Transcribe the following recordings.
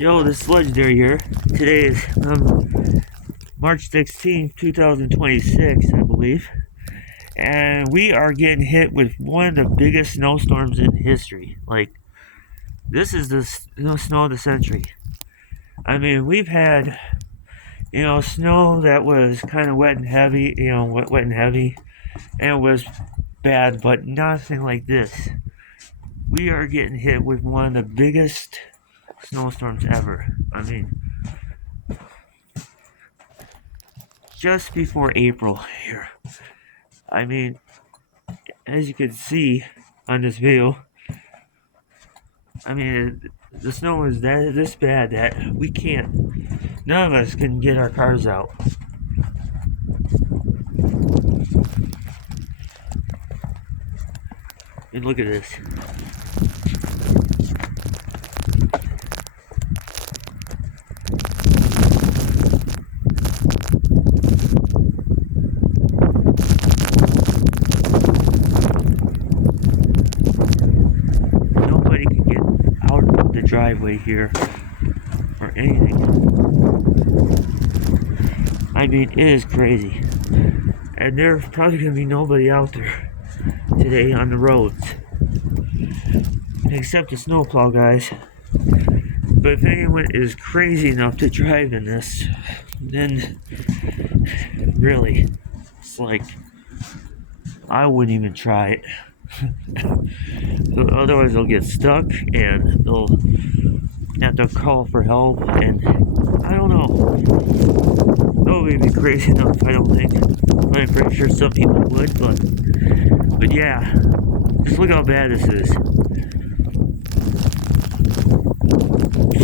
Yo, this is Legendary here. Today is March 16th, 2026, I believe. And we are getting hit with one of the biggest snowstorms in history. Like, this is the snow of the century. I mean, we've had, snow that was kind of wet and heavy, wet and heavy, and it was bad, but nothing like this. We are getting hit with one of the biggest snowstorms ever. I mean, just before April here. I mean, as you can see on this video, I mean, the snow is this bad that none of us can get our cars out. And look at this. Nobody can get out of the driveway here or anything. I mean, it is crazy. And there's probably going to be nobody out there today on the roads. Except the snowplow guys. But if anyone is crazy enough to drive in this, then really, it's like, I wouldn't even try it. Otherwise they'll get stuck and they'll have to call for help, and I don't know. Nobody would be crazy enough, I don't think. I'm pretty sure some people would, but yeah. Just look how bad this is.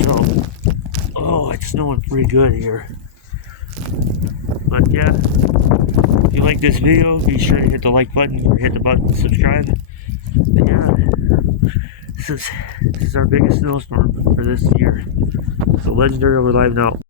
So, it's snowing pretty good here. But yeah, if you like this video, be sure to hit the like button or hit the button to subscribe. But yeah, this is our biggest snowstorm for this year. So Legendary over live now.